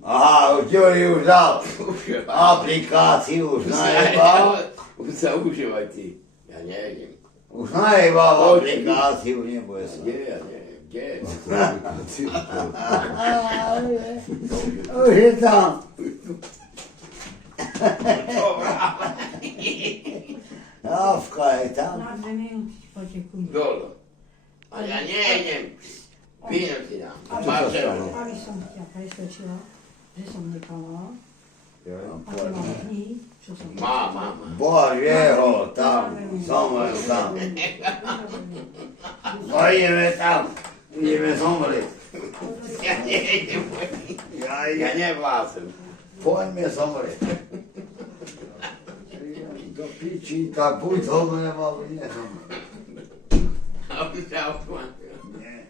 Aha, už Ďuri už dal Užívaj. aplikáciu, už najebal. Už sa užívaj ty. Ja nejdem. Už najebal aplikáciu, neboj sa. Kde ja neviem, kde? Už je tam. Avka je tam. Na 2 minúty poteku. Dolo. A ja nejdem. Víno ti dám. A čo sa stalo? Aby som ťa presvedčila, že som nekala. Jo, A ty mám knihy, čo som Má. Bože ho, tam, zomrel tam. No ideme tam, ideme zomrieť. Ja nejdem. Ja Ja idem, nevlázem. poďme zomrieť. Do piči, tak buď zomriem, alebo nezomriem. A už sa odkvantil. Nie.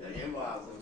Ja nevlázem.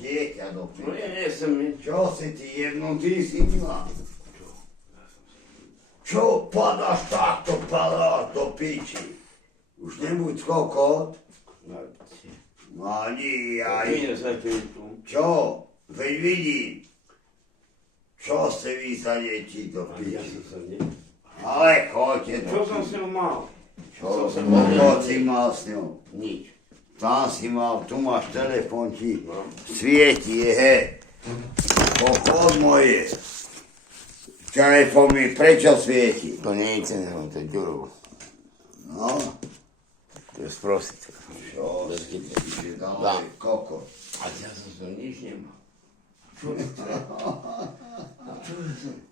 djeťa do No ja piči. nisam ni... Čo si ti jednom, ti si Milan? Čo padaš takto, padaš do piči? Už nebuď kokot. Ani, aj. Vidio sam te tu. Čo? Veď vidím. Čo ste vy za deti do Ja piči? sam sad nje. Ale choďte do Čo sam piči. s njom mal? Čo? Kokot si mal s ňou? Nič. Tam si mal, tu máš telefon ti. No. Svieti, he. Kokot moje. Telefon mi prečo svieti? To nije internet, to je Đurovo. No, To je sprosite. čo Bez si hitne. ti dal Da. kokot? A ja sam s njom nič nemao.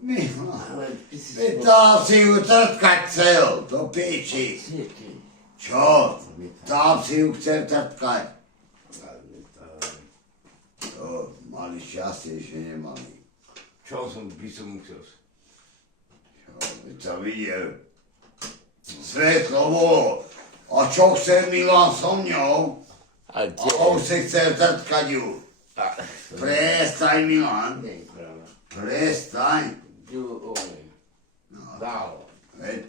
Milan, Ale ti si i tam si ju trtkať chcel, do piči. Sjeti. Čo? Tam si ju chcel trtkať. To, mali šťastie, že nemali. Čo sam pisao mu htio sam. Čo, veď sa videl. Svetlo bolo. A čo chce Milan so mňou? A A on si chcel trtkať ju. A, Prestaň, Milan. ne, prava. Prestaň. Dalo. Hej,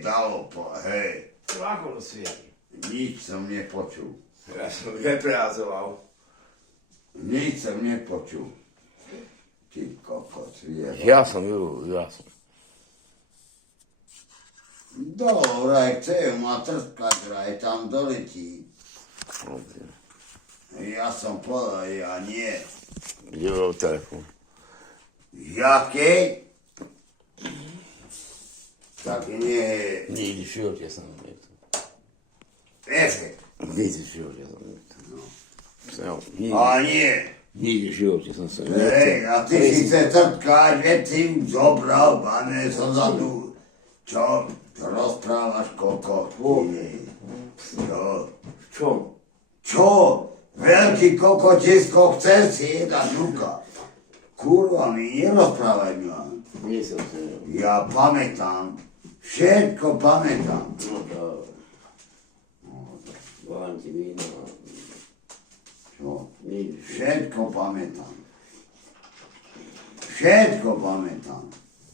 dalo po, hej. Svako na svijetu. Nič som nepočul. Ja sam repreazoval. Nič som nepočul. Ty kokos, vieš. Ja sam ju, ja sam. Dobre, chce ma trtkať, raj, tam doletí. Ja som povedal, ja nie. Gdje je telefon? Jaké? Tak nie, Nije idi život, ja sam rekao. efekt. Gdje idi život, ja sam rekao. Evo, A nie. nije idi život, ja sam se rekao. Hej, a ty si chce trtkať, veď si ju zobral, pane, som za tu. Čo? Rozprávaš kokot. Čo? V čom? Čo? Veľký kokotisko chce si jedať ruka. Kurva, mi nerozprávaj, Milan. Nisam se rekao. Ja pamätám. Všetko pamätám. No to... Volam ti vino. Čo? Nije idi život. Všetko pamätám. Všetko pamätám.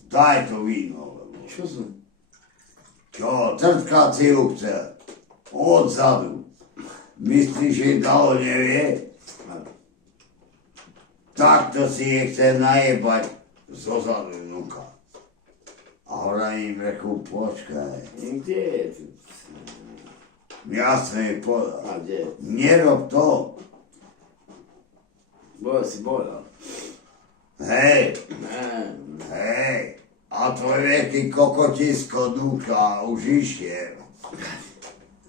Daj to víno, lebo... Čo sam? Čo? Trtkať si ju chce. Odzadu. Myslíš, že dalo nevie? Takto si je chce najebať zozadu vnúka. A hovorím, reku, počkaj. Gdje je tu? Ja som jej povedal. A gdje? Nerob to. Boja si bolao. Hej, Ne, hej. A tvoj veľký kokotisko vnúka už išiel.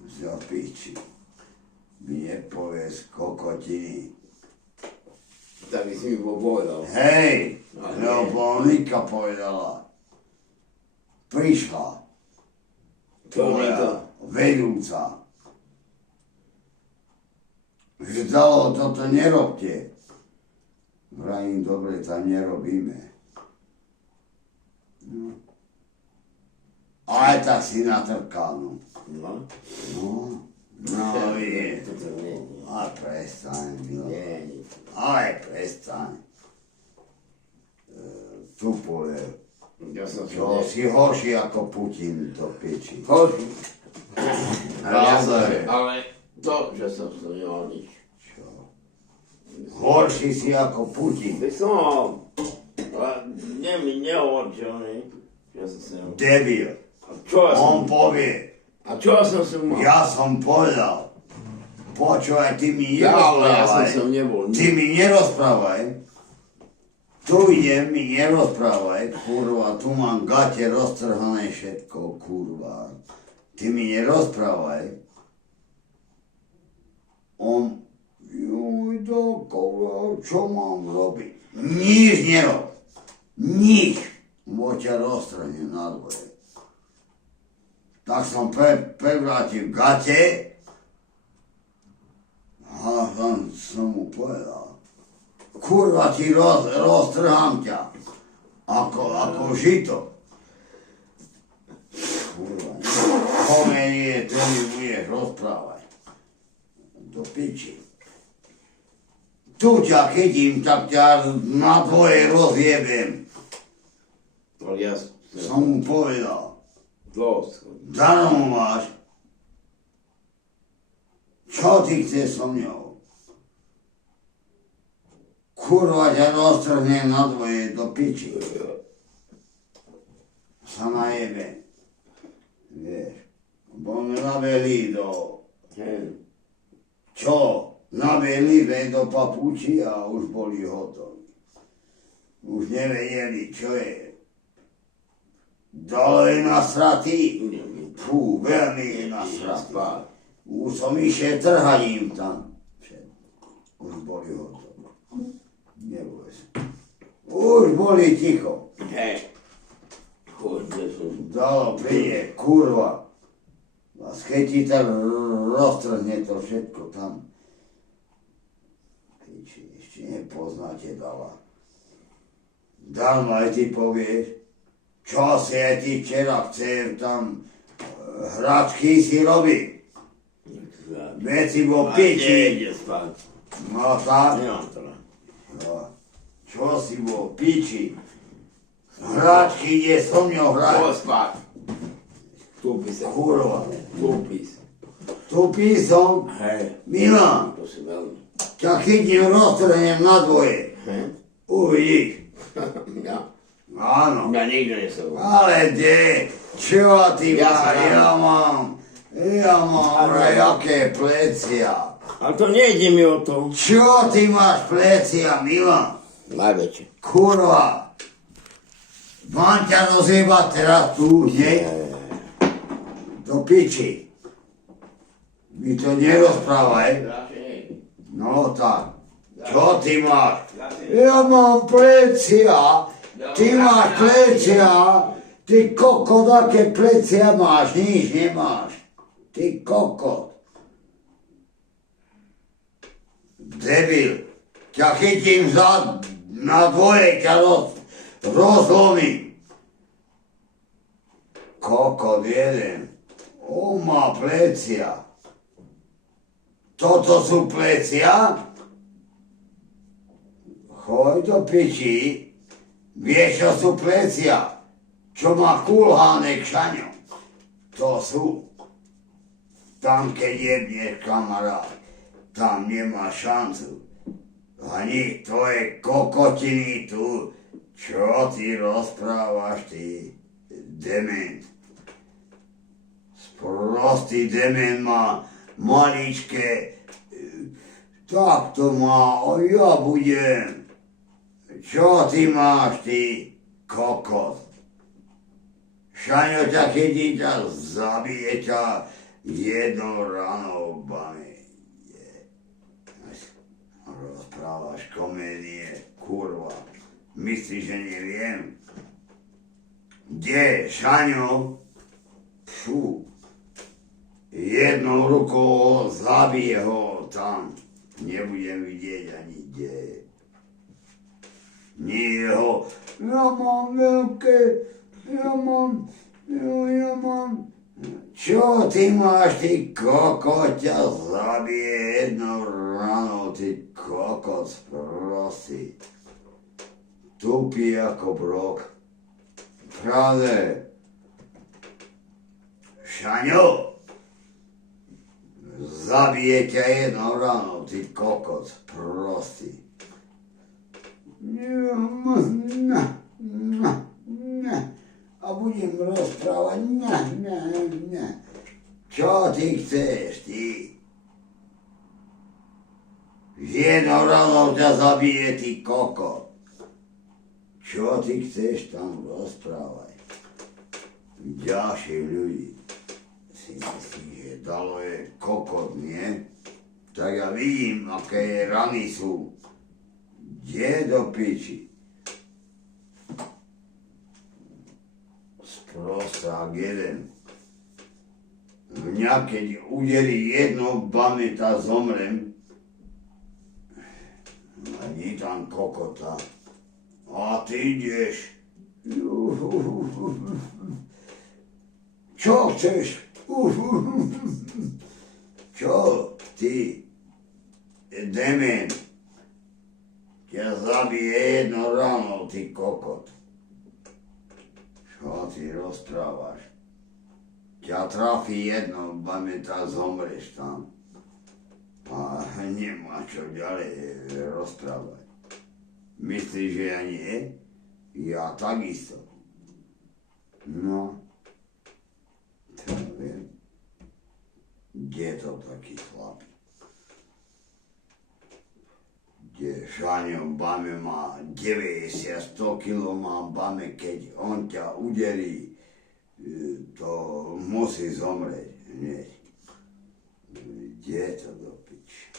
Za piči. Mi nepovieš kokotiny. da bi si mi bolao. Hej, A lebo Monika povedala. Prišla. To mi to. Vedúca. Že dalo, toto nerobte. Vrajím, dobre, tam nerobíme. No. Ale tak si natrkal, no. No. No, je. To nie. Ale prestaň, Milo. Nie. Ale prestaň. Tu povie. Ja sam se Čo, si horší ako Putin do piči. Hoši. Naozaj. Ale to, že sam se nemal nič. Čo? Horší si ako Putin. Već sam, ne mi ne uopće onaj, ja sam se nemal. Debil. A čo ja On sam, povie. a čo ja sam se mal? Ja som povedal. Počúvaj, ty mi Ja, ale ja sam nerozprávaj. se nebol. Ty mi nerozprávaj. Tu idem, mi nerozprávaj, kurva, tu mám gate roztrhané všetko, kurva. Ty mi nerozprávaj. On, juj, dokova, čo mám robiť? Nič nerob. Nič. Bo ťa roztrhne na dvoje. Tak som prevrátil gate a tam som mu povedal. Kurva, ti roztrhám ťa. Ako žito. Kurva, pomenie, to mi budeš rozprávať. Do piči. tu ťa chytím, tak ťa na dvoje rozjebem. Ale ja Som mu povedal. dosť. Darom máš. Čo ty chceš so mňou? Kurva ťa roztrhne na dvoje do piči. Sa najebe. Vieš. Bo me nabeli do... Hej. Čo? Nabeli do papuči a už boli hotoví. Už nevedeli, čo je. Dole je nasratý. Fú, veľmi je nasratý. Už som išiel trhať im tam. Už boli hotoví. Neboj sa. Už boli ticho. Hej. Chodne som. Dalo príde, kurva. A keď ti tak roztrhne to všetko tam. Piči, ešte nepoznáte Dala. Dal ma aj ty povieš, čo si aj ty včera chcem tam hračky si robiť. Veci vo piči. Ide spať. No tak. Nemám to. No. Čo si vo piči? Hračky ide so mňou hrať. Poď spať. Tupí sa. Kurva. Tupí sa. Tupý som. Hej. Milan, To si veľmi. ťa chytím, roztrhnem na dvoje. Hej. Uvidíš. Ja. Áno. Ja nikto nesom. Ale kde? Čo ty Ja máš? sa Ja mám jaké plecia. Ale to nejde mi o to. Čo ty máš plecia, Milan? Najväčšie. Kurva. Mám ťa rozjebať teraz tu, nie? Do piči. Mi to nerozprávaj. No tak. Čo ty máš? Ja mám plecia. Ty máš plecia. Ty kokot, aké plecia máš? Nič nemáš. Ty kokot. Debil. Ťa chytím na dvoje, ťa rozlomím. Kokot jeden. On má plecia. Toto sú plecia? Choď do piči. Vieš, čo sú plecia? Čo má kulhánek, Šaňo? To sú. Tam, keď jebneš, kamarát, tam nemá šancu. Ani tvoje kokotiny tu. Čo ty rozprávaš, ty dement? Sprostý dement má maličké. Tak to má, a ja budem. Čo ty máš, ty kokot? Šaňo ťa chytí, ťa zabije ťa jednou ranou, bane. Rozprávaš komédie, kurva. Myslíš, že neviem? Kde, Šaňo? Fú. Jednou rukou ho zabije ho tam. Nebudem vidieť ani kde. Nie ho. Ja mám veľké. Ja mám. Čo ty máš, ty kokot, ťa zabije jednou ranou, ty kokot sprostý. Tupý ako brok. Pravde. Šaňo, zabije ťa jednou ranou, ty kokot sprostý. A budem rozprávať, Čo ty chceš, ty? Jednou ranou ťa zabije, ty kokot. Čo ty chceš tam rozprávať? Ďalších ľudí si myslí, že Dalo je kokot, nie? Tak ja vidím, aké rany sú. Kde do piči? Sprosták jeden. Mňa, keď uderí jedno bameta, zomrem. Ani tam kokota. A ty ideš. Čo chceš? Čo ty? Dement. zabije jedno ráno, ty kokot. Čo ty rozprávaš? Ťa trafí jedno, pamätá, zomreš tam. A nemá čo ďalej rozprávať. Myslíš, že ja nie? Ja takisto. No, to viem. Kde je to taký chlap? Kde Šaňo Bame má 90-100 kg má Bame, keď on ťa uderí, to musí zomrieť hneď. Kde je to do piči?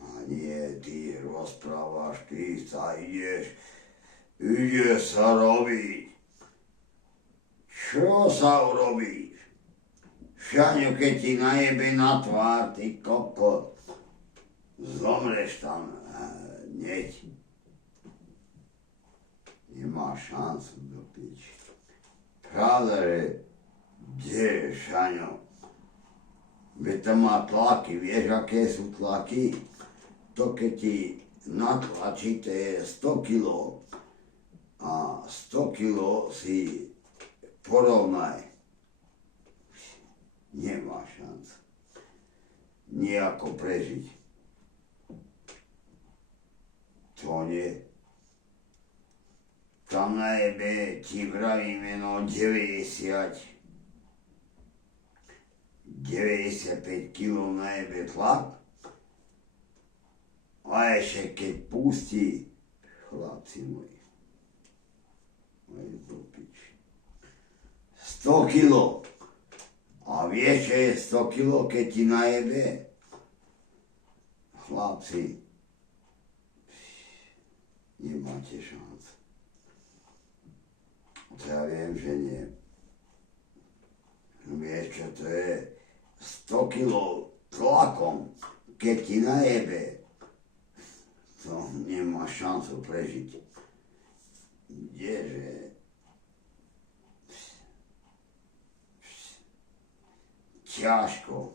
A nie, ty rozprávaš, ty sa ideš sa robiť. Čo sa urobíš? Šaňo, keď ti najebe na tvár, ty kokot, zomreš tam hneď. Nemá šancu do piči. Pravda, že kde je Šaňo? Veď to má tlaky, vieš, aké sú tlaky? To, keď ti natlačí, to je 100 kg. A 100 kg si porovnaj. Nemá šancu. Nejako prežiť. To nie. Tam najebe ti vravíme, no 95 kg najebe tlak. A ešte keď pustí, chlapci moji. Do piči. 100 kg. A vieš, čo je 100 kg, keď ti najebe? Chlapci, nemáte šancu. To ja viem, že nie. Vieš, čo to je? 100 kg tlakom, keď ti najebe, to nemá šancu prežiť. Kdeže? Ťažko.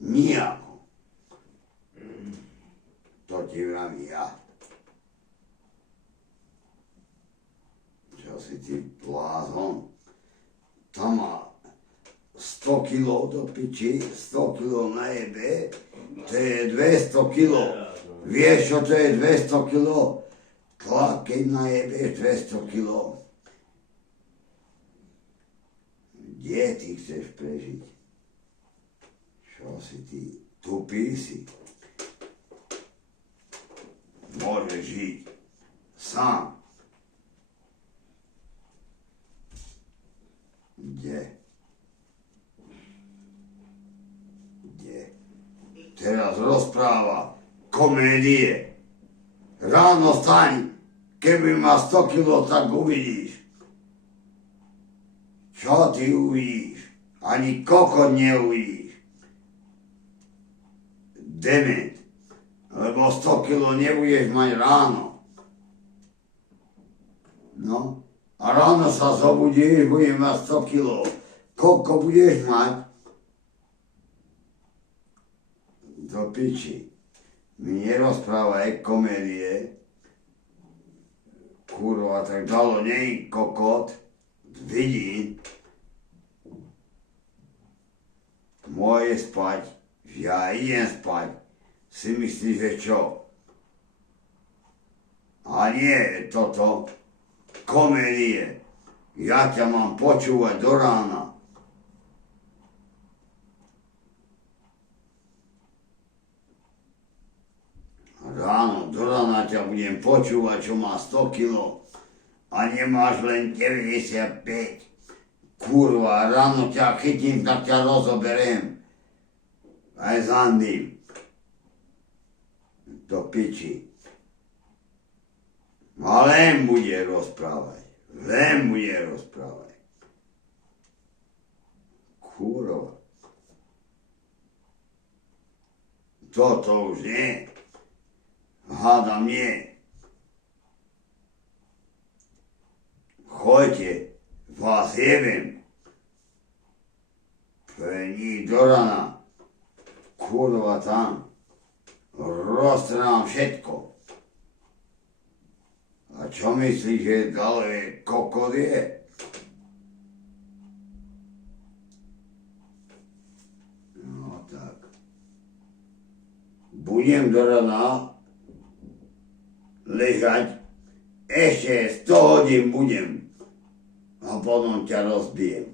Nijako. To ti vravím ja. Čo si ty blázon? Tam má 100 kg do piči, 100 kg najebe, to je 200 kg. Vieš, čo to je 200 kg? Tlak, keď najebeš 200 kg. Kde ty chceš prežiť? Čo si ty? Tupý si. Môžeš žiť sám. Kde? Teraz rozpráva komédie. Ráno staň, keby má 100 kg, tak uvidíš. Čo ty uvidíš? Ani kokot neuvidíš. Dement. Lebo 100 kg nebudeš mať ráno. No, a ráno sa zobudíš, budeš mať 100 kg. Koľko budeš mať? Do piči. Mi nerozprávaj komédie. Kurva, tak dalo nej kokot. Vidím. Moje spať. Ja idem spať. Si myslíš, že čo? A nie toto. Komédie. Ja ťa mám počúvať do rána. Ráno, do rána ťa budem počúvať, čo má 100 kg a nemáš len 95. Kurva, ráno ťa chytím, tak ťa rozoberiem. Aj zandím. Do piči. A len bude rozprávať. Len bude rozprávať. Kurva. Toto už nie. Hádam nie. Choďte, vás jebem. Prení do rana. Kurva tam. Roztrhám všetko. A čo myslíš, že dále kokot je? No tak. Budem do rana ležať, ešte 100 hodín budem a potom ťa rozbijem.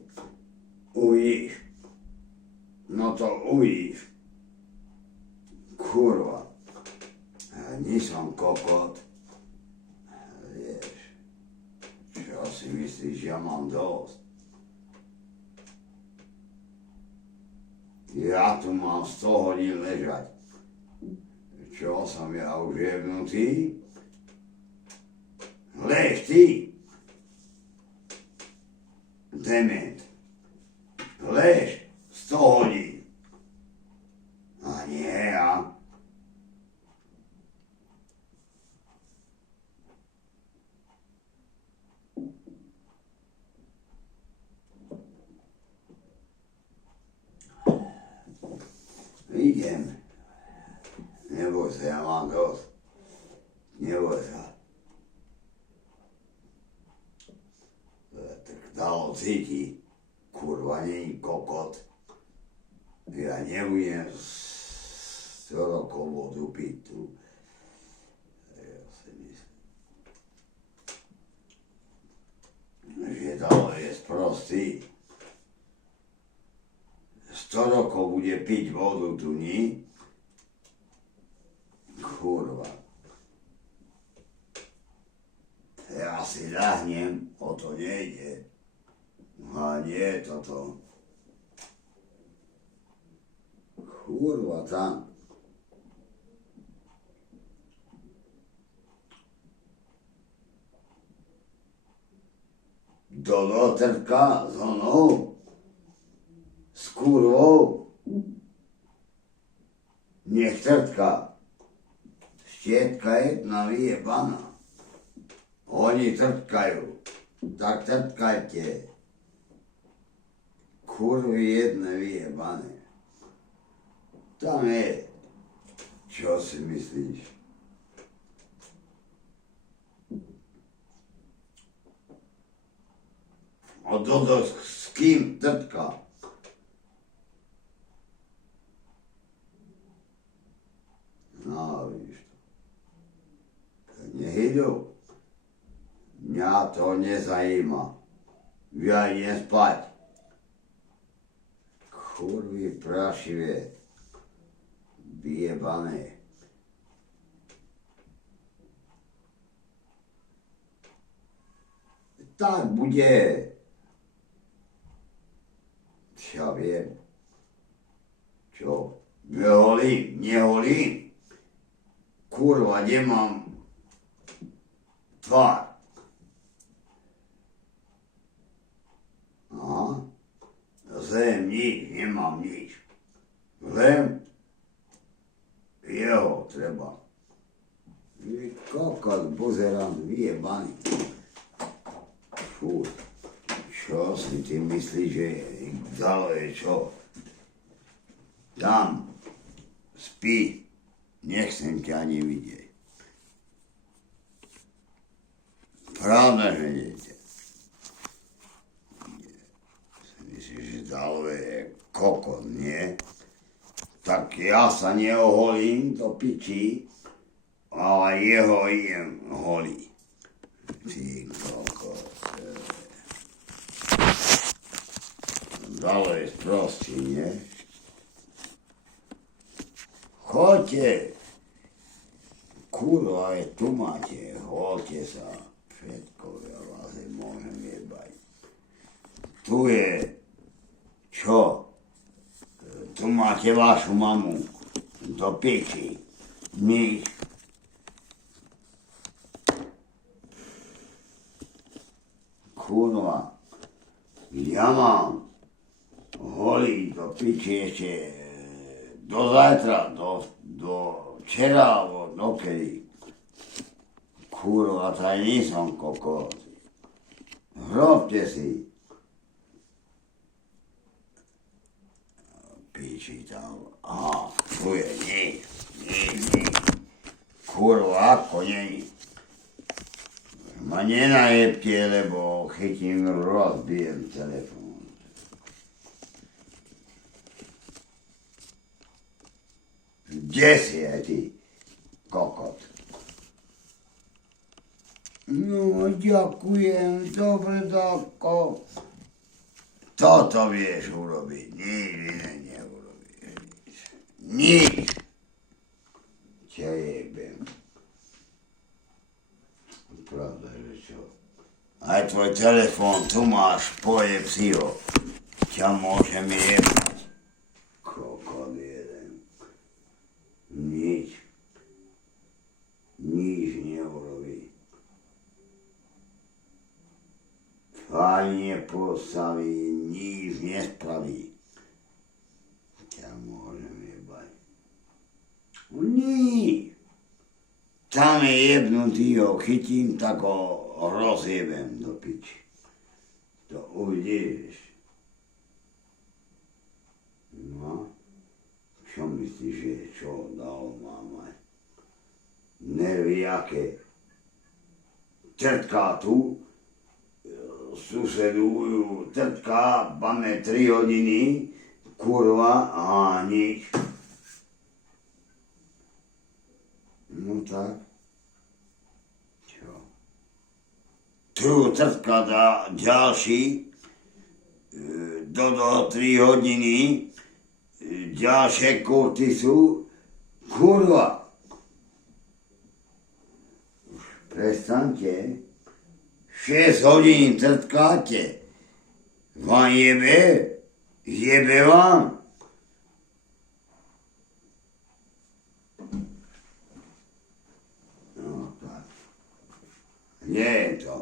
Uvidíš. No to uvidíš. Kurva. Ja nie som kokot. Vieš, čo si myslíš, ja mám dosť? Ja tu mám 100 hodín ležať. Čo som ja už jebnutý? Lež ty! Dement. Lež 100 hodín. A nie ja. Idem. Neboj sa, ja mám dosť. Neboj sa. Tak dalo cíti. Kurva, není kokot. Ja nebudem 100 rokov vodu piť tu. Ja si myslím, že dalo je sprostý. 100 rokov bude piť vodu tu, nie? Kurva. Ja si ľahnem, o to nejde. A nie toto. Kurva, tam. Do dotrka s onou, s kurvou. Nech trtka. Štietka jedna vyjebaná. Oni trtkajú. Tak trtkajte. Kurvy jedne vyjebané. Tam je. Čo si myslíš? A toto s kým trtka? No, vidíš to. Nech idú. Mňa to nezajíma. Ja idem spať. Kurvy prašivé. Vyjebané. Tak bude. Ja viem. Čo? Neholím. Kurva, nemám tvár. Aha. Zem nič, nemám nič. Len jeho treba. Kokot, buzerant, vyjebaný. Fú, čo si ty myslíš, že dalo je čo? Tam, spí, nechcem ťa ani vidieť. Pravda, že idete. Myslíš, že dalo je kokot, nie? Tak ja sa neoholím do piči, ale jeho idem holí. Ty kokot. Dalo je sprostý, nie? Choďte. Kurva, tu máte, hoďte sa. Všetko, ja vás môžem jebať. Tu je, čo? Tu máte vašu mamu. Do piči. Nič. Kurva. Ja mám holí do piči ešte do zajtra, do včera, alebo dokedy. Kurva, taj nisam kokot. Hrobte si. Piči tam. Aha, tu je, nič. Kurva, ako není. Ma nenajebte, lebo chytím, rozbijem telefón. Kde si aj ty, kokot? No, ďakujem, dobre, Dako. Toto vieš urobiť, nič iné neurobíš. Nič. Ťa jebem. Pravda, že čo? Aj tvoj telefón tu máš, pojeb si ho. Ťa môžem jebať. Kokot jeden. Nič. Nič neurobí. Ani nepostaví, nič nespraví. Ťa môžem jebať. Nič. Tam je jebnutý, ho chytím, tak ho rozjebem do piči. To uvidíš. No, čo myslíš, že čo dal mám aj? Nervy aké? Trtká tu, susedujú, trtká, máme 3 hodiny, kurva, a nič. No tak. Čo? Tu trtka dá ďalší, do 3 hodiny, ďalšie kurty sú, kurva. Už prestaňte. 6 hodín trtkáte. Vám jebe? Jebe vám? No tak. Kde je to?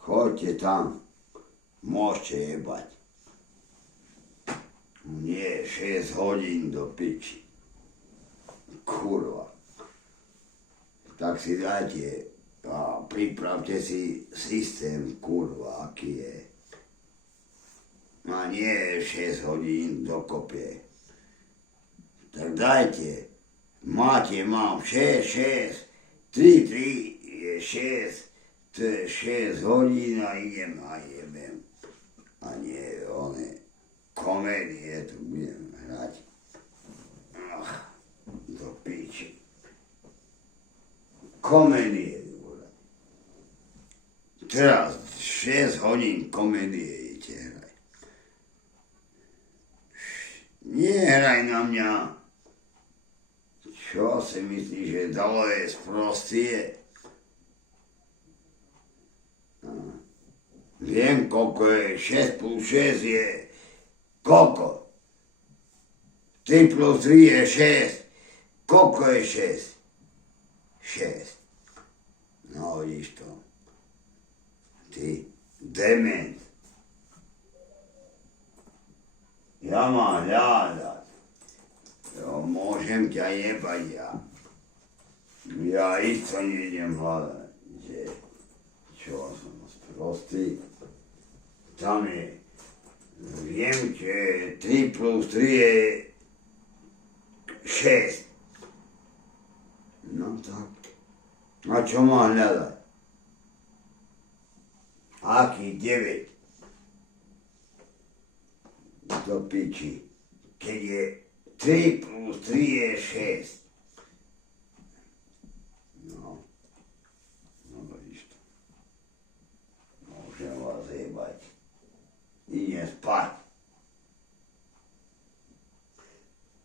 Choďte tam. Môžete jebať. Nie, 6 hodín do piči. Kurva. Tak si dajte a pripravte si systém, kurva, aký je. A nie 6 hodín dokopie. Tak dajte, mám 6, 3, je 6, to je 6 hodín a idem a jebem. A nie, one komédie tu budem hrať. Ach, do piči. Komédie. Teraz 6 hodín komédie idete hrať. Nehraj na mňa. Čo si myslíš, že dalo je sprostie? Viem, koľko je. 6 plus 6 je koľko? 3 plus 3 je 6. Koľko je 6? 6. No, vidíš to. Ty, dement. Ja mám hľadať. Jo, môžem ťa jebať ja. Ja isto nejdem hľadať. Čo som sprostý? Tam je, viem, že 3 plus 3 je 6. No tak. A čo má hľadať? Aký 9? Do piči. Keď je 3 plus 3 je 6. No. No vidíš to. Môžem vás jebať. Idem spať.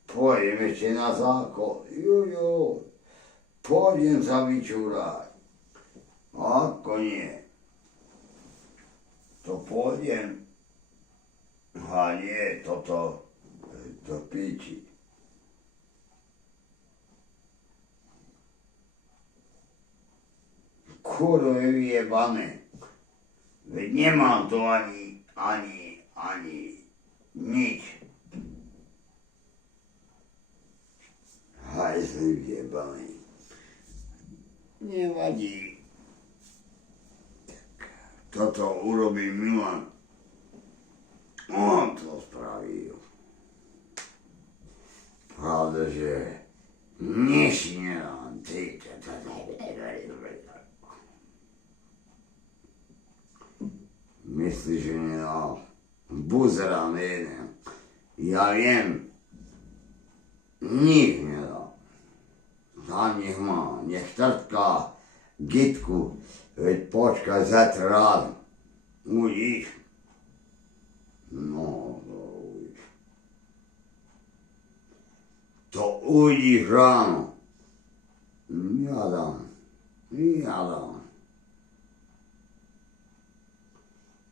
Pôjdem ešte na záchod. Jujo. Pôjdem sa vyčúrať. Ako nie? To pôjdem. A nie, toto do piči. Kurve vyjebané. Veď nemám to ani nič. Hajzli vyjebaný. Nevadí. Toto urobí Milan. On to spravil. Pravda, že nič nemám. Ty. buzera jeden. Ja viem, nič nedá. Tam nech má, nech trtká Gitku, veď počkaj zajtra ráno. Uvidíš. No, to uvidíš. To uvidíš ráno. Ja dám.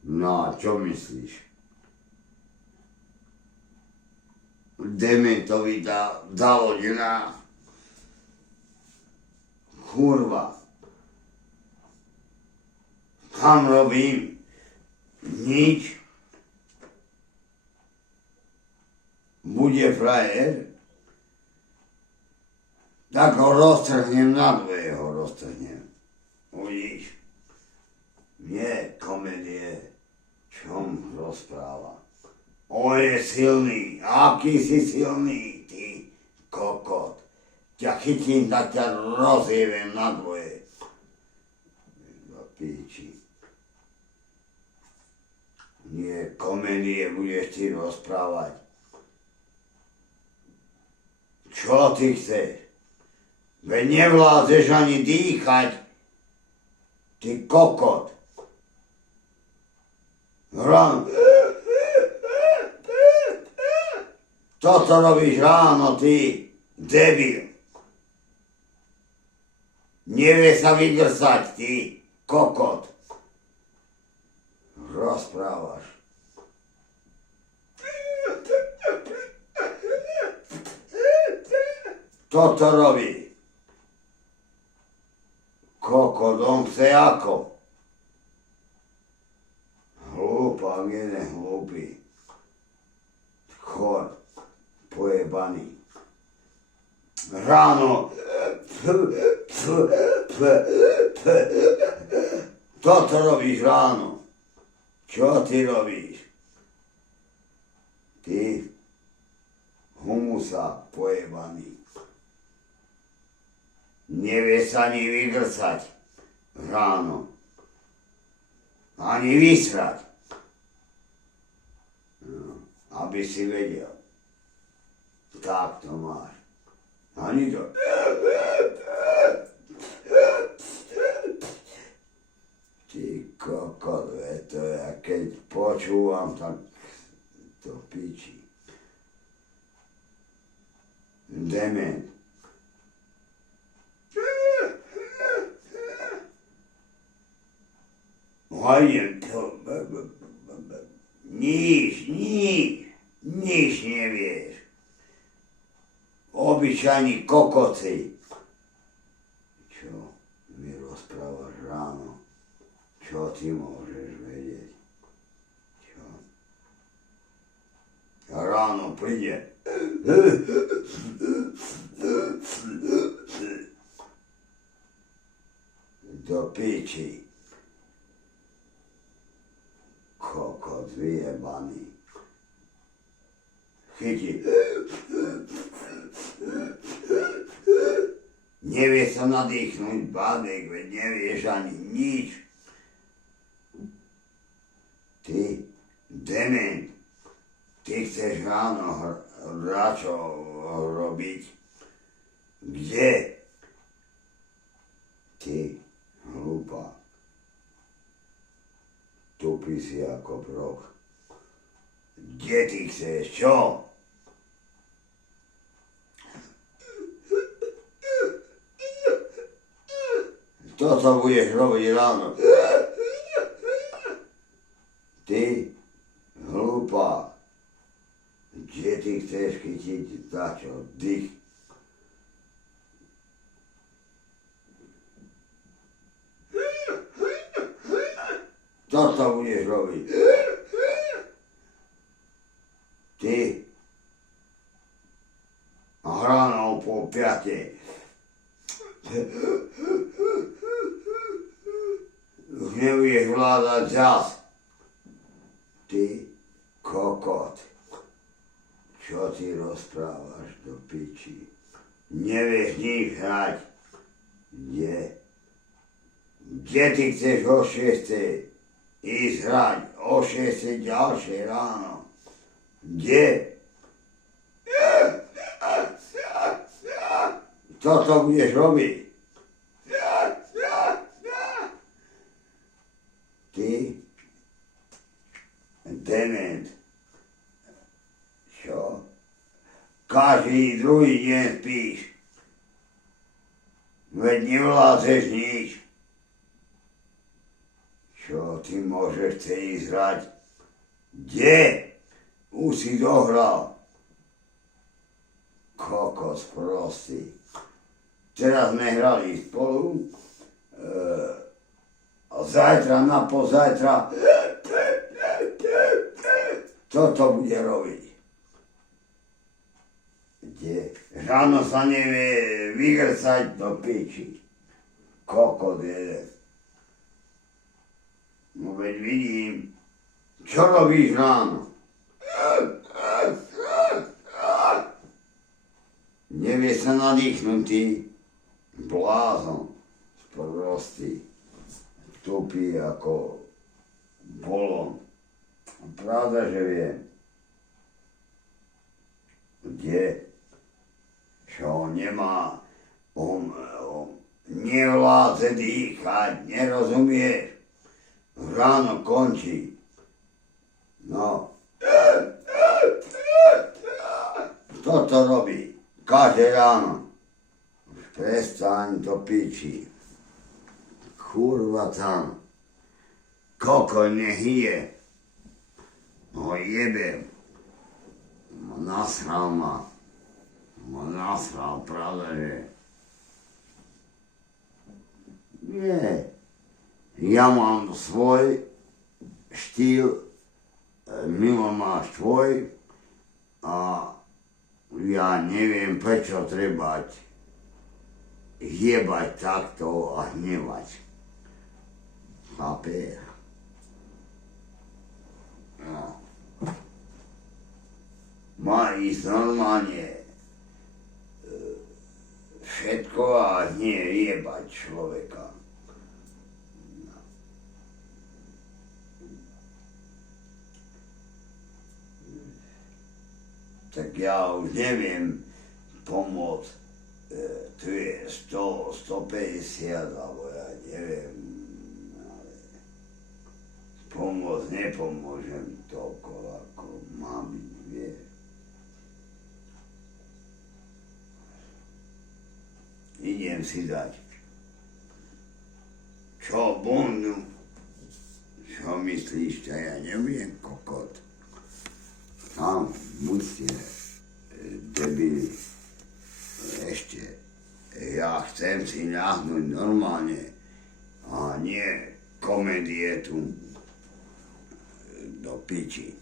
No a čo myslíš? Dementovi dalo dňa. Kurva. Tam robím nič. Bude frajer. Tak ho roztrhnem na dve, Uvidíš. Nie komédie, čom rozpráva. On je silný. Aký si silný, ty kokot. Ťa chytím, tak ťa rozjevem na dvoje. Do píči. Nie komédie budeš ti rozprávať. Čo ty chceš? Veď nevládzeš ani dýchať. Ty kokot. Ráno. Toto robíš ráno, ty debil. Nevie sa vydrsať, ty kokot. Rozprávaš. Toto robí. Kokot, on chce ako? Hlúpak, jeden hlúpy. Chor, pojebaný. Ráno. Toto robíš ráno. Čo ty robíš? Ty humusa pojebaný. Nevie sa ani vydrsať ráno. Ani vysrať. No, aby si vedel. Tak to máš. Ani to. Ty kokot, to ja keď počúvam, tak to piči. Dement. Hojde to. Nič nevieš. Obyčajní kokoci. Čo mi rozprávaš ráno? Čo ty môžeš vedieť? Čo? A ráno príde. Do piči. Kokot vyjebaný. Chytí. Nevie sa nadýchnúť bádek, veď nevieš ani nič. Ty, dement, ty chceš ráno hráčov robiť. Kde? Ty, hlúpa. Tupí si ako broch. Kde ty chceš, čo? Toto budeš robiť ráno. Ty, hlúpa, kde ty chceš chytiť dačo, dých? Toto budeš robiť. Ty, a ráno po 5. Už nebudeš vládať čas. Ty kokot. Čo ty rozprávaš do piči? Nevieš nič hrať. Kde? Kde ty chceš o 6. ísť hrať? o 6 ďalšie ráno. Kde? Toto budeš robiť? Ty? Dement. Čo? Každý druhý deň spíš. Veď nevládzeš nič. Čo ty môžeš ísť hrať? Kde? Už si dohral. Kokos prostý. Teraz sme hrali spolu. A zajtra na pozajtra toto bude robiť. Kde? Ráno sa nevie vygrcať do piči. Kokot jeden. No veď vidím, čo robíš ráno? Nevie sa nadýchnutý, blázon, sprostý, tupý ako bolon. Pravda, že viem. Kde? Čo on nemá, on nevládze dýchať, nerozumieš? Ráno končí. No. Toto robí. Každé ráno. Už prestaň to piči. Kurva tam. Koko nehyje. No jebem. Nasral ma. Nasral, pravda, že... Nie. Ja mám svoj štýl, Mimo máš tvoj a ja neviem, prečo treba jebať takto a hnevať. Chápeš? No. Má ísť normálne všetko a nie jebať človeka. Tak ja už neviem pomôcť, tu je 100, 150, alebo ja neviem, ale pomôcť nepomôžem toľko, ako má byť, vieš. Idem si dať. Čo bundu? Čo myslíš, že ja neviem, kokot? Tam, buďte debili. Ešte, ja chcem si ľahnúť normálne a nie komédie tu do piči.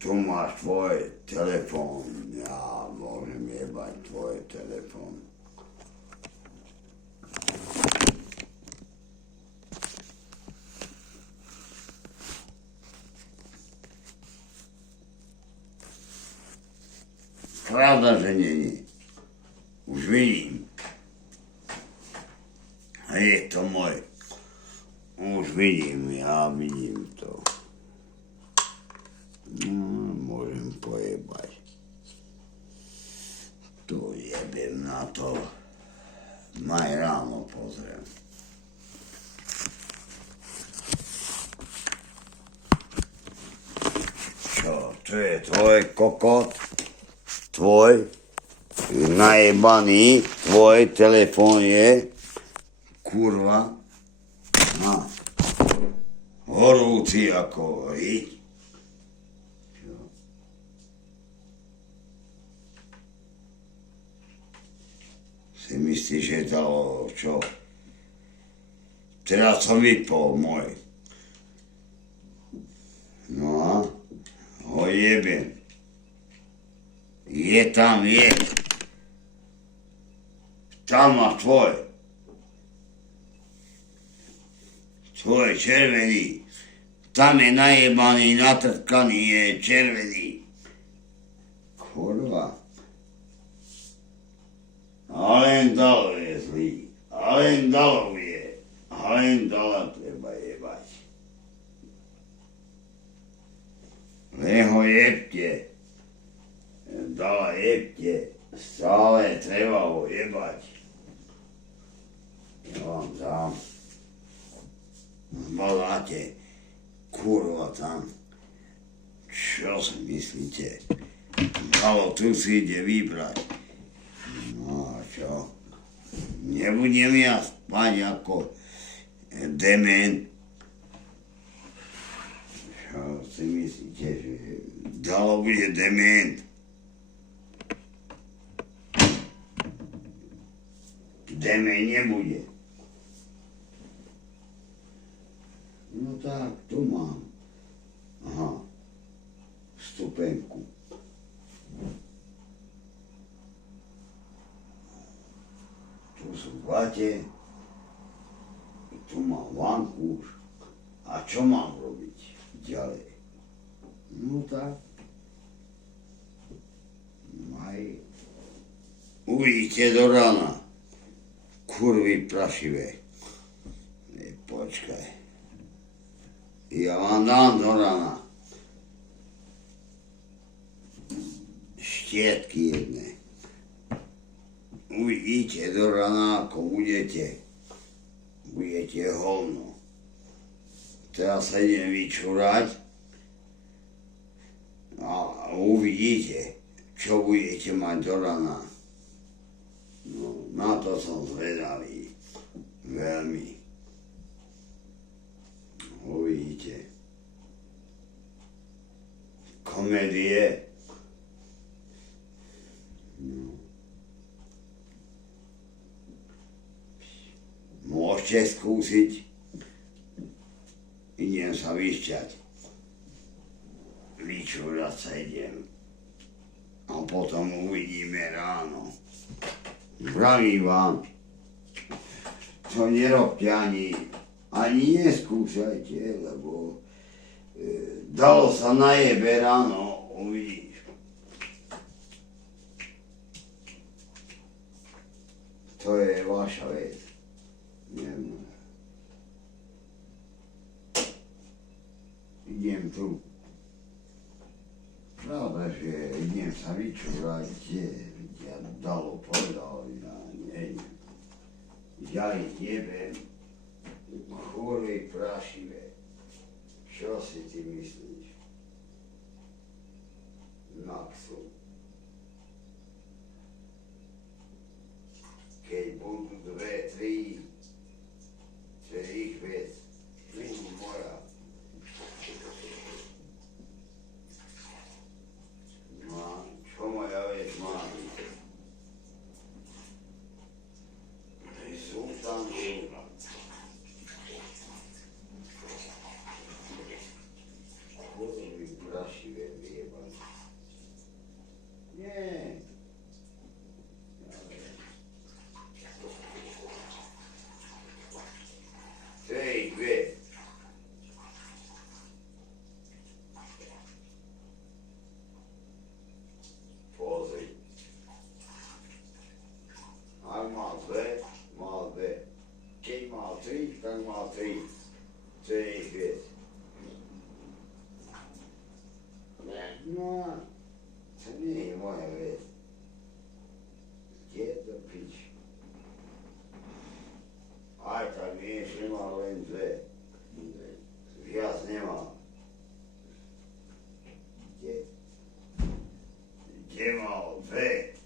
Tu máš tvoj telefón, ja môžem jebať tvoj telefón. Pravda, že není. Už vidím. A je to môj. Už vidím, ja vidím to. Môžem pojebať. Tu jebem na to. Maj ráno pozriem. Čo, to je tvoj kokot? Tvoj, najebaný, tvoj telefón je, kurva, horúci ako riť. Si myslíš, že dalo čo? Teraz som vypol môj. No a ho jebem. Je tam, je. Tam máš tvoj. Tvoj červený. Tam je najebaný, natrkaný, je červený. Kurva. A len Dalo je zlý. A len Dalo je. A len Dala treba jebať. Len ho jebte. Dala jebte. Stále treba ho jebať. Ja vám dám. Zbadáte. Kurva tam. Čo si myslíte? Dalo tu si ide vybrať. No a čo? Nebudem ja spať ako dement. Čo si myslíte, že Dalo bude dement? Dement nebude. No tak, tu mám. Aha. Stupenku. Tu sú vate. Tu mám vankúš. A čo mám robiť ďalej? No tak. Aj. Uvidíte do rána. Kurvy prašivé. Počkaj. Ja vám dám do rána. Štietky jedné. Uvidíte do rána, ako budete. Budete hovno. Teraz sa idem vyčúrať a uvidíte, čo budete mať do rána. No, na to som zvedavý. Veľmi. Uvidíte. Komédie. No. Môžete skúsiť. Idem sa vyšťať. Vyčúrať sa idem. A potom uvidíme ráno. Vravím vám, čo nerobte ani neskúšajte, lebo Dalo sa najebe ráno, uvidíš. To je vaša vec. Neviem. Idem tu. Pravda, že idem sa vyčúrať, ja Dalo povedal, ja neviem. Ja ich jebem, chorý prašivé. Čo si ty myslíš? Maxu. Keď budú 2, 3, to je ich vec, není moja. No a čo moja vec má byť? Sú tam dúha. Chorý prašivé vyjebať. Nie. Hej, dve. Pozri. Ak mal dve, mal dve. Keď mal 3, tak mal 3. To je ich vec. No, to nie je moja vec. Kde to pič? Aj tak vieš, že mal len dve. Viac nemal. Kde mal dve?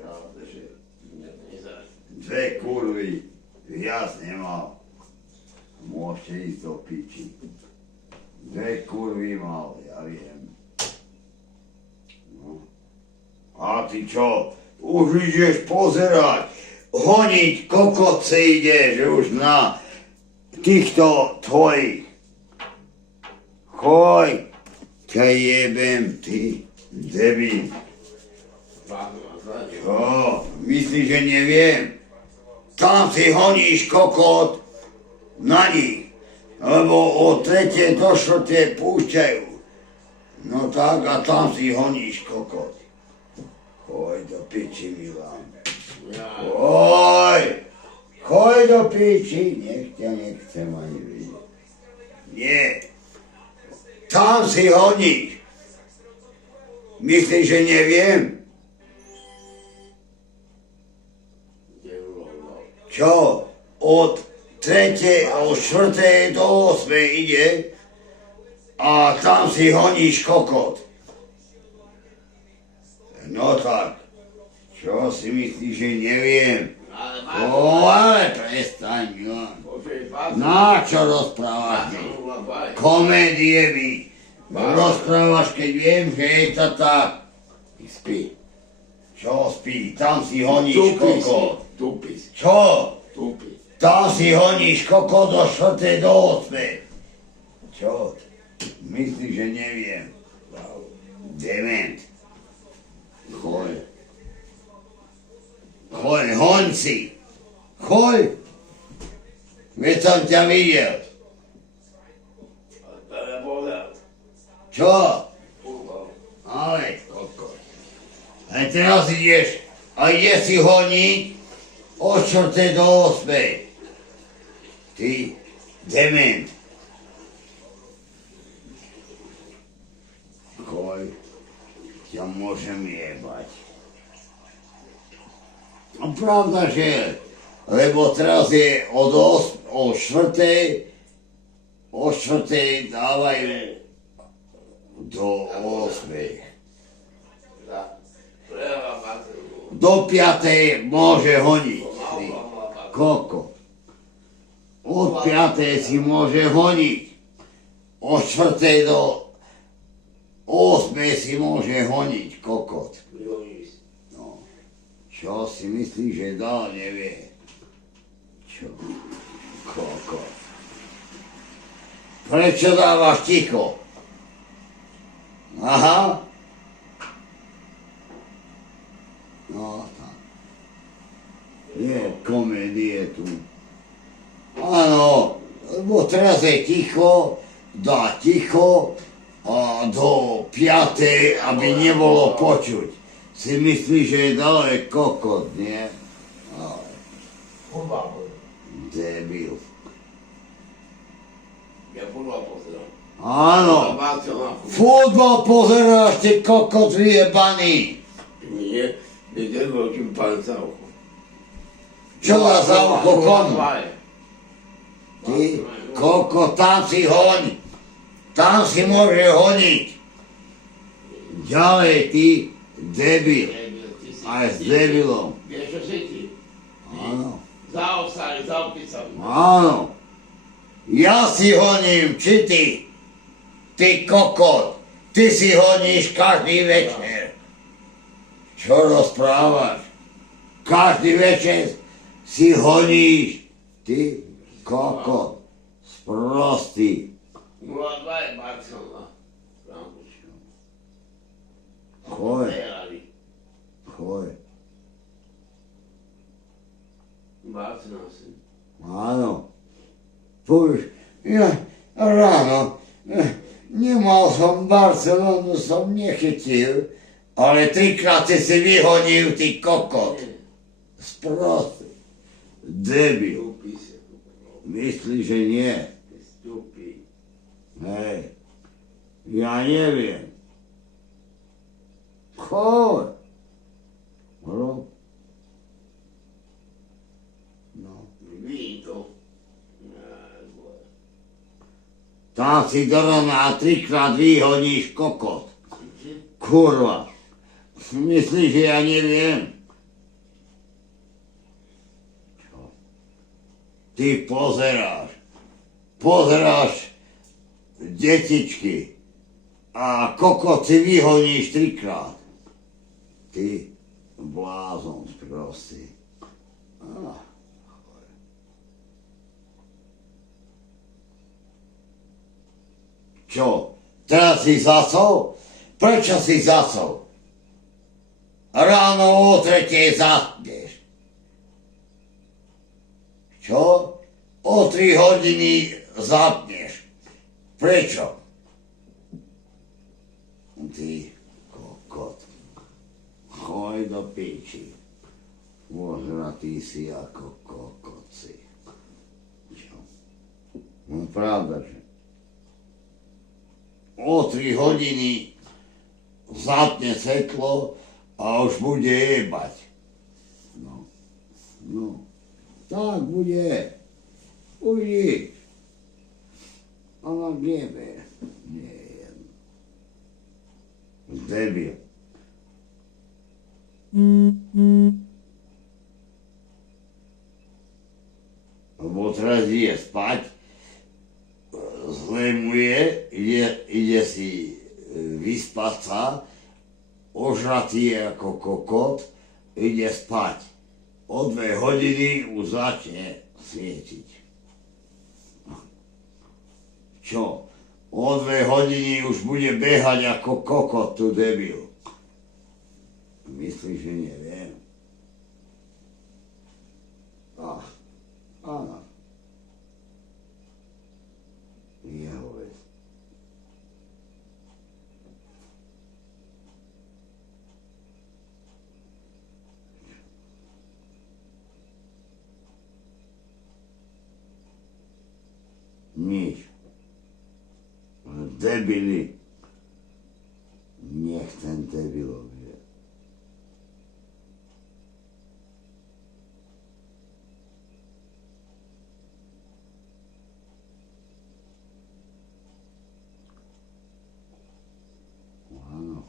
Pravda, že dve kurvy. Viac nemal. Môžete ísť do piči. Dve kurvy mal, ja viem. No. A ty čo? Už ideš pozerať. Honiť kokotce ideš už na týchto tvojich. Choj, ťa jebem, ty debil. Čo? Myslíš, že neviem? Tam si honíš kokot na nich. Lebo o 3. do 4. púšťajú. No tak a tam si honíš kokot. Choď do piči, Milan. Ja, Choď do piči, nech ťa nechcem ani vidieť. Nie. Tam si hodíš. Myslíš, že neviem? Čo? Od 3. od 4. do 8. ide a tam si honíš kokot. No tak, čo si myslíš, že neviem? ale Ale prestaň, Milan. Na čo rozprávaš mi? Komédie mi rozprávaš, keď viem, že je to tak. Spí. Čo spí? Tam si honíš kokot. Tupí. Čo? Tupí. Tam si honíš kokot do 4. do 8. Čo? Myslíš, že neviem? Dement. Choď. Choď, hoň si. Choď. Veď som ťa videl. To je povedal. Čo? Úbal. Ale. Kokos. A teraz ideš a ideš si honiť od 4. do 8. Ty, dement. Choď, ťa môžem jebať. No pravda, že, lebo teraz je od 4. dávajú do 8. Treba matru. Do 5. môže honiť. Ty, koko. Od 5. si môže honiť. Od 4. do 8. si môže honiť, kokot. No. Čo si myslíš, že dá, nevie. Čo? Kokot. Prečo dávaš ticho? Aha. No tak. Je komédie tu. Áno, lebo teraz je ticho, dá ticho a do 5. aby nebolo počuť. Si myslíš, že je dále kokot, nie? Ale Úbal. debil. Ja futbal pozerám. Áno, Bácio na futbal. futbal pozeráš, ty kokot vyjebaný. Nie, nedelo tím pán za ucho. Čo dá za ucho komu? Ty, kokot, tam si hoň. Tam si môže honiť. Ďalej, ty, debil. Aj s debilom. Vieš, čo si ty? Áno, Zaostali, zaopísali. áno. Ja si honím, či ty? Ty kokot. Ty si honíš každý večer. Čo rozprávaš? Každý večer si honíš. Ty kokot. Sprostý. 0-2 je Barcelona. Frankfurt. Choď, Prehrali. choď. Barcelona si. Áno. Povieš, ja ráno nemal som Barcelonu, som nechytil, ale 3-krát si vyhodil, ty kokot. Sprostý. Debil. Tupí si. Myslíš, že nie? Tupí. Hej. Ja neviem. Choď. Rob. No. Vidí to. Tam si do rana 3-krát vyhodíš kokot. Kurva. Myslíš, že ja neviem? Čo? Ty pozeráš. Pozeráš detičky. A kokot si vyhodíš 3-krát. Ty blázon sprostý. Ah. Čo? Teraz si zasol? Prečo si zasol? Ráno o 3. zaspneš. Čo? O 3 hodiny zapneš. Prečo? Ty kokot. Choď do piči. Ožratý si ako kokoci. Čo? No pravda, že o 3 hodiny zatne svetlo a už bude jebať. No, tak bude. Uvidíš. Ona nevie. Nie. Debil. Lebo teraz ide spať, zle mu je, ide si vyspať sa, ožratý je ako kokot, ide spať. O 2 hodiny už začne svietiť. Čo? O 2 hodiny už bude behať ako kokot, tu debil. Myslíš, že neviem? Áno. Jeho vec. Nič. Debili. Nech ten debil vie. Áno.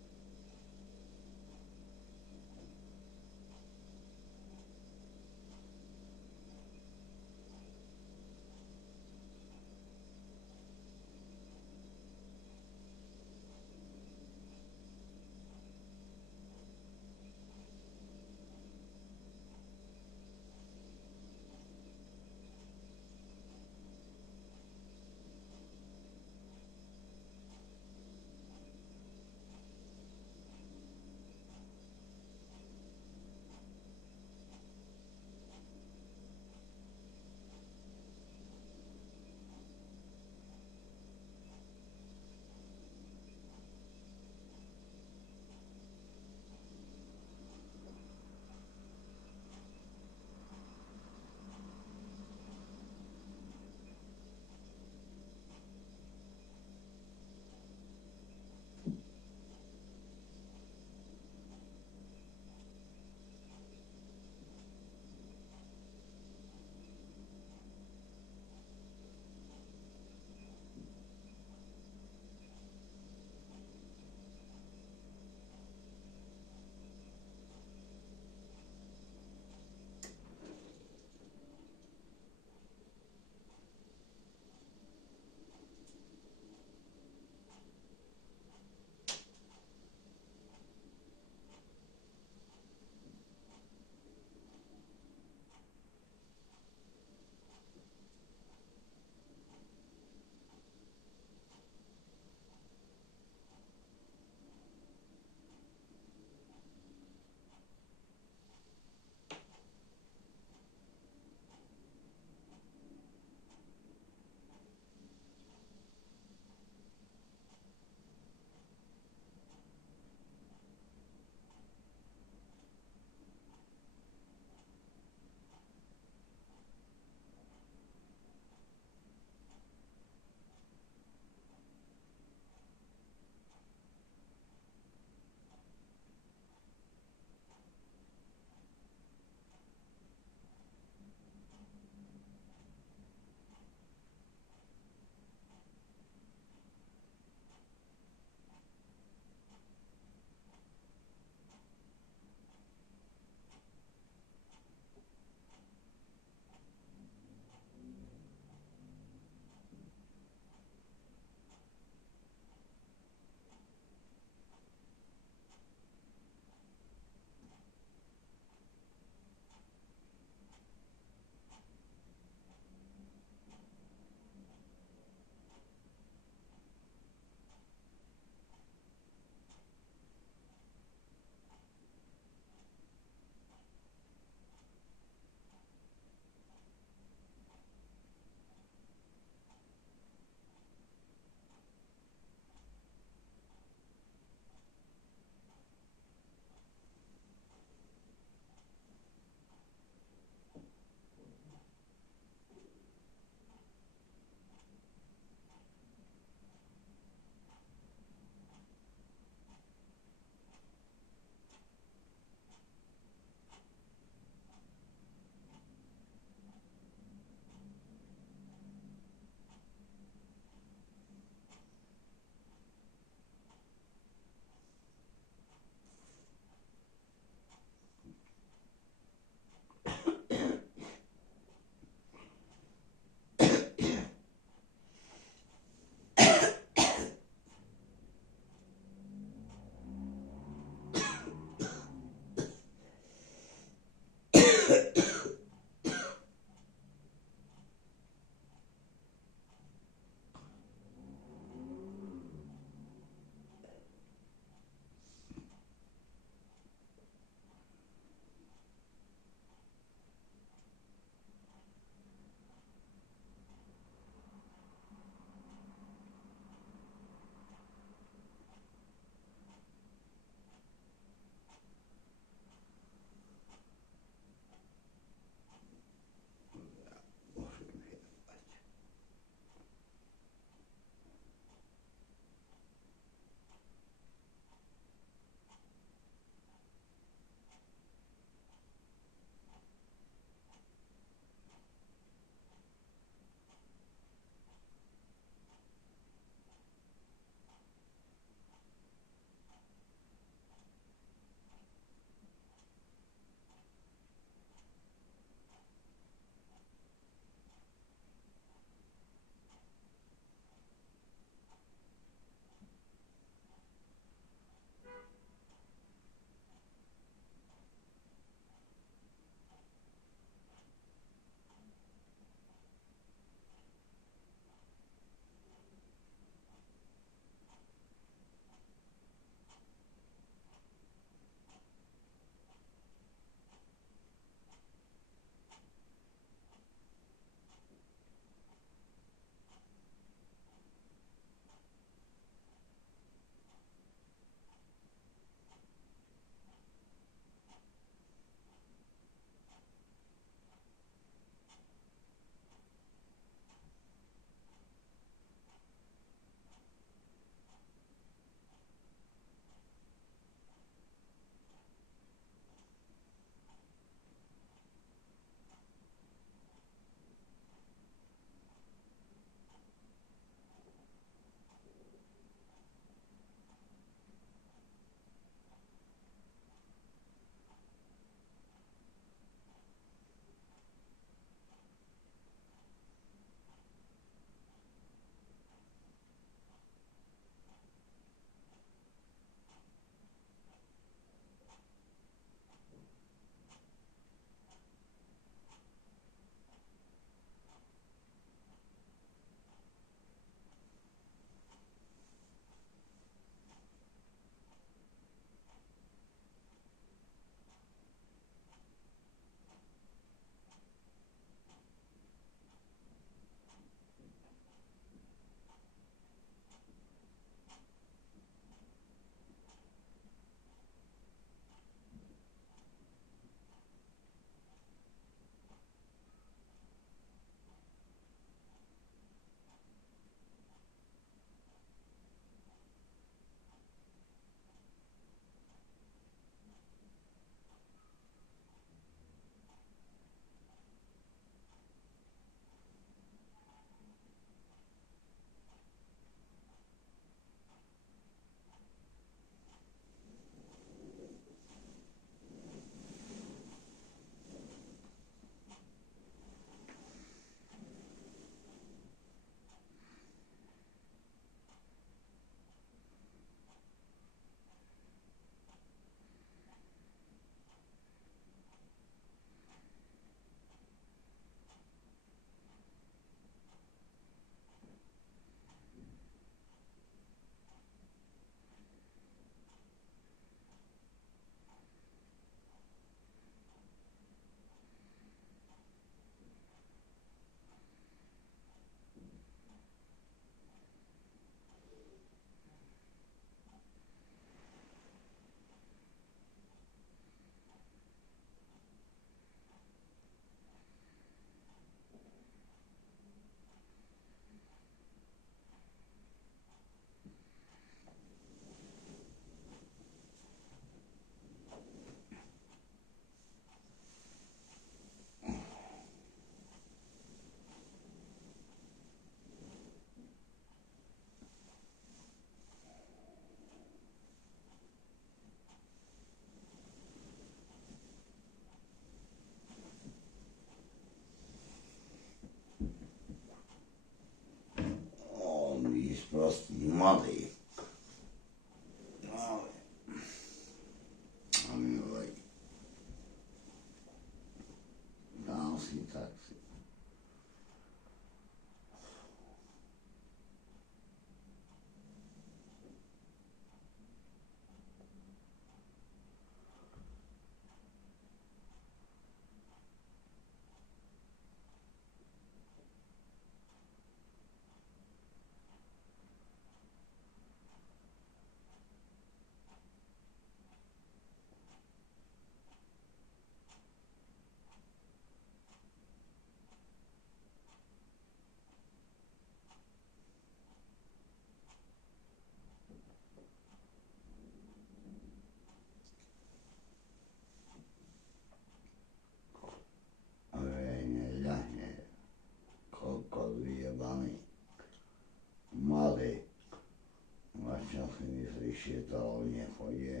Čo si myslíš, že to nechodí?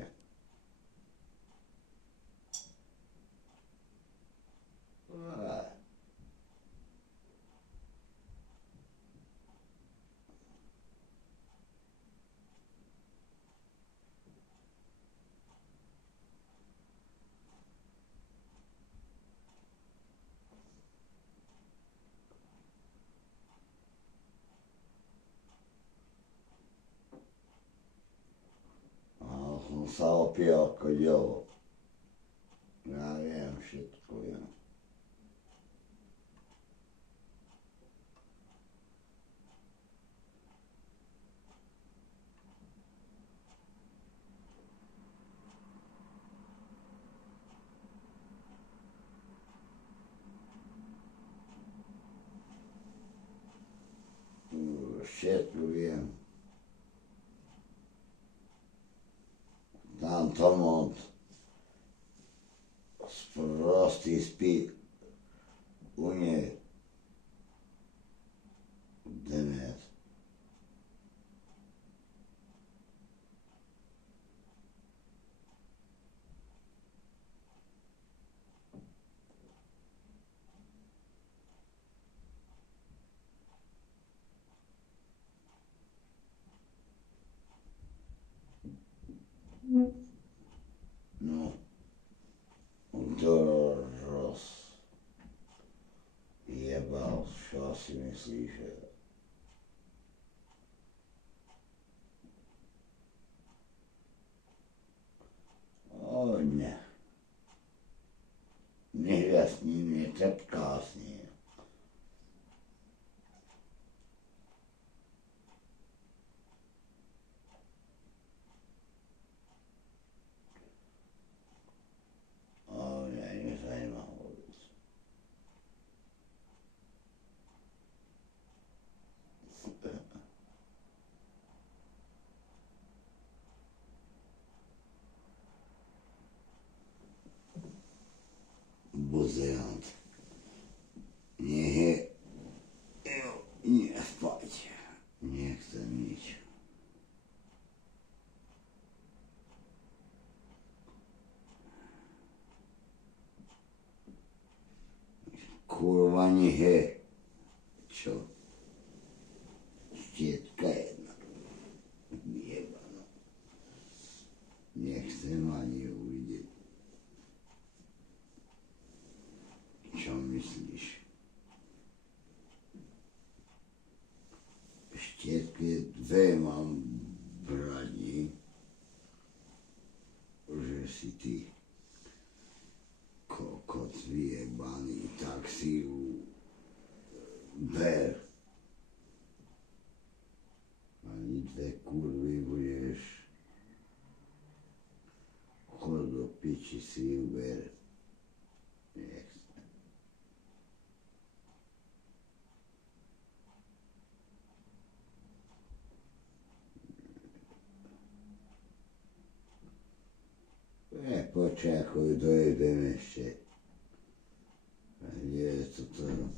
A som sa opil ako dielo. Ja viem všetko, ja. Všetko viem. Tamto mod sprostý spí u nej dnes. No, to jebal, čo si myslíš, že... O ne. Nehľa s ním, netrepká s ním. O ne, nezajímá vôbec. Buzeant. Nie, nie spať. Nechce nič. Kurva nie. Čo? Štietka jedna. Jebano. Nechcem ani uvidieť. Čo myslíš? Štietky dve mám brani, že si ty kokot vyjebaný, tak si ju ber. Ani dve kurvy budeš. Chod do piči, si ju ber. Nechcem. Počkaj, ako ju dojebem ešte. Nie je toto... No.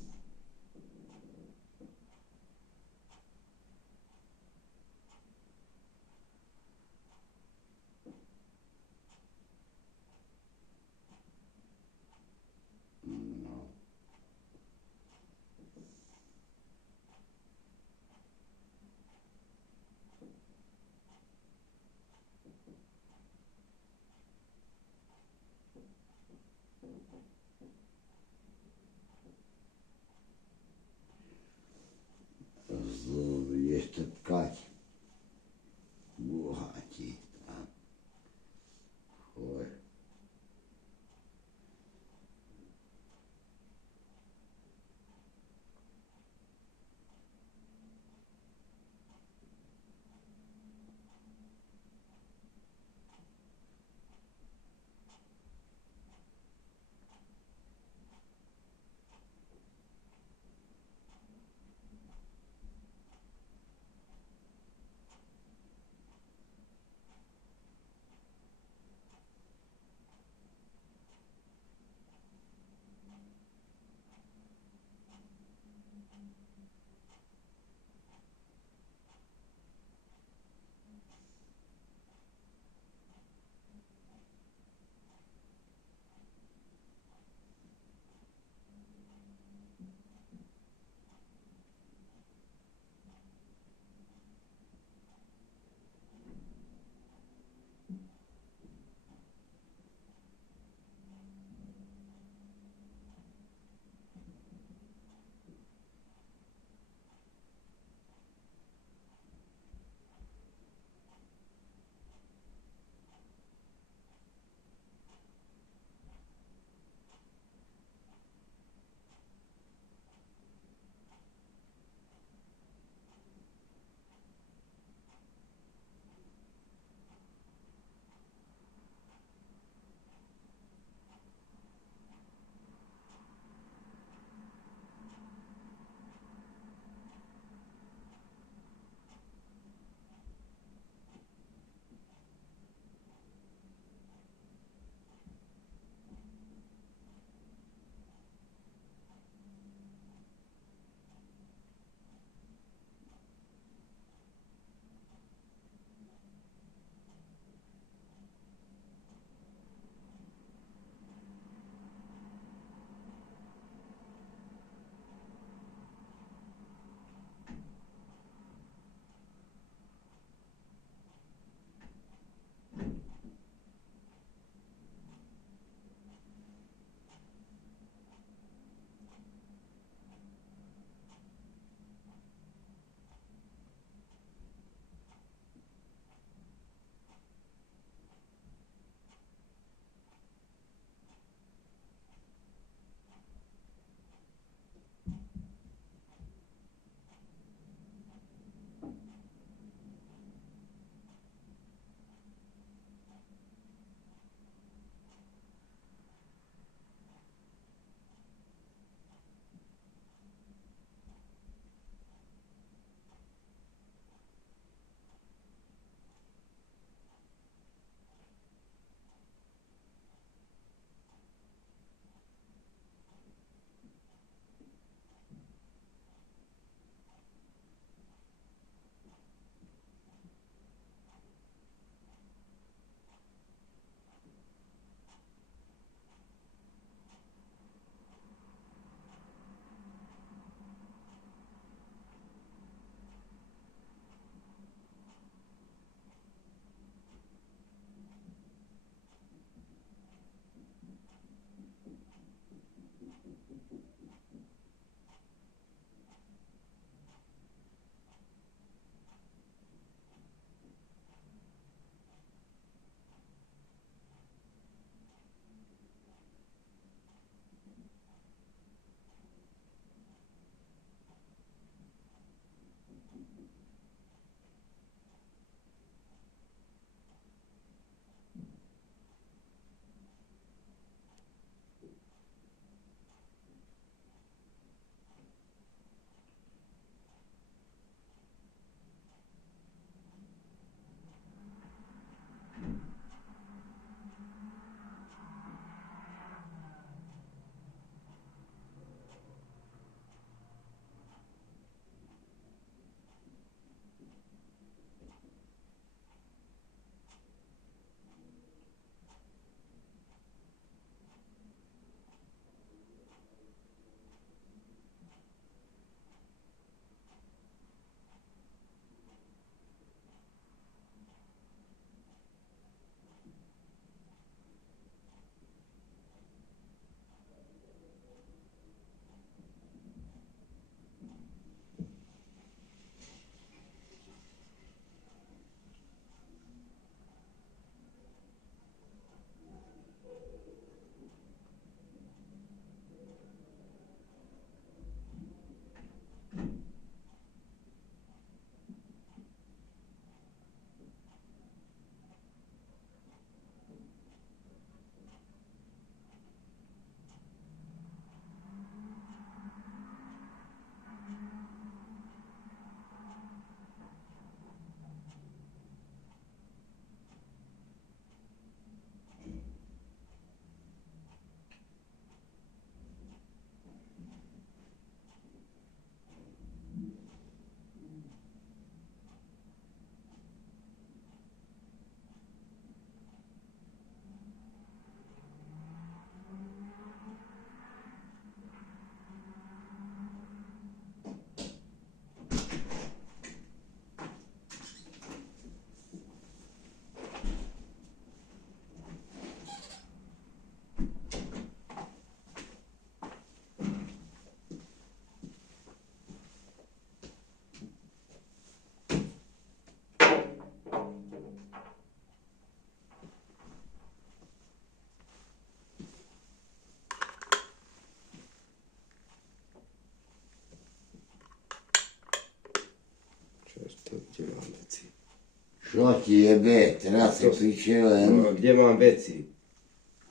Čo ti jebe? Teraz si prišiel len. No, kde mám veci?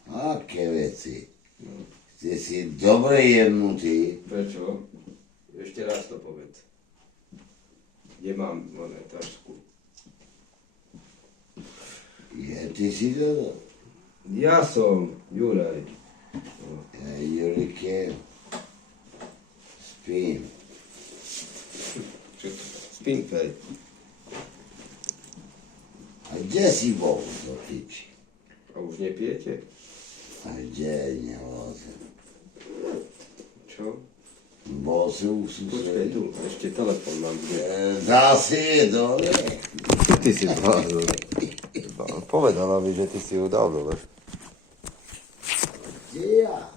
Aké veci? Ty si dobre jemnutý. Prečo? Ešte raz to povedz. Kde mám tašku? Ty si to? Ja som Juraj. Jurike, spím. Čo to? Spím, fej. A kde si bol do piči? A už nepijete? A kde nevozem? Čo? Bol si u Počkaj susedu? tu, ešte telefon mám. Zase je dole. Ty si dal dole. Povedala mi, že ty si ju dal dole. Ja.